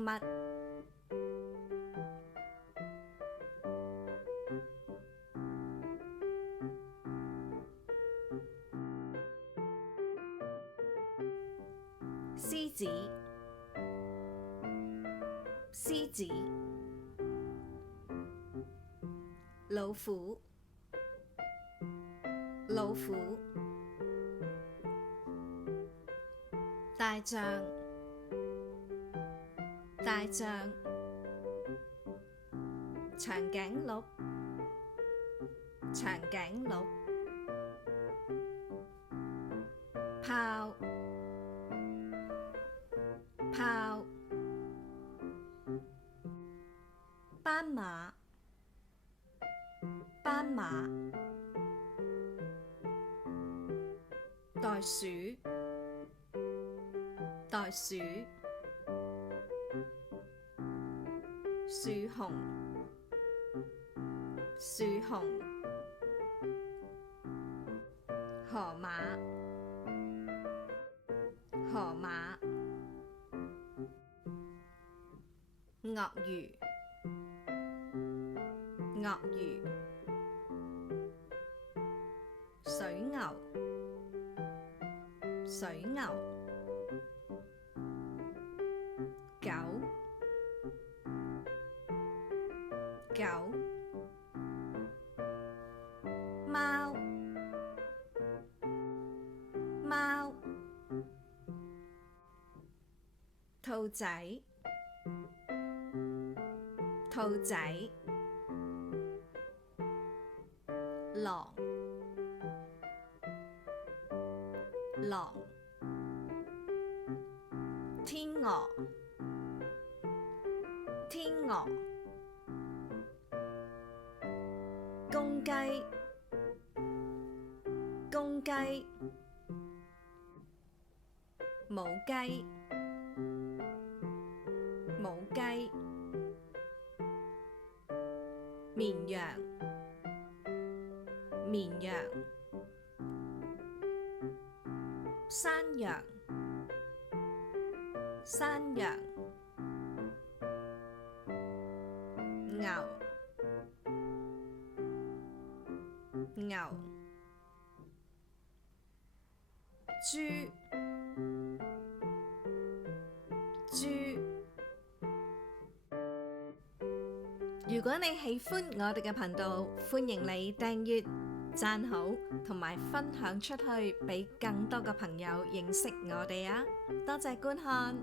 物。獅子，獅子。老虎，老虎。大象，大象。長頸鹿，長頸鹿。豹，豹。斑馬，斑馬。袋鼠，袋鼠。樹熊，樹熊。河馬，河馬。鱷魚，鱷魚。水牛，水牛。狗，狗。貓，貓。兔仔，兔仔。狼，狼。天鵝，天鵝。公雞，公雞。母雞，母雞。綿羊，綿羊。山羊，山羊。牛，牛。豬，豬。如果你喜歡我哋嘅頻道，歡迎你訂閱、讚好同埋分享出去，俾更多嘅朋友認識我哋啊！多謝觀看。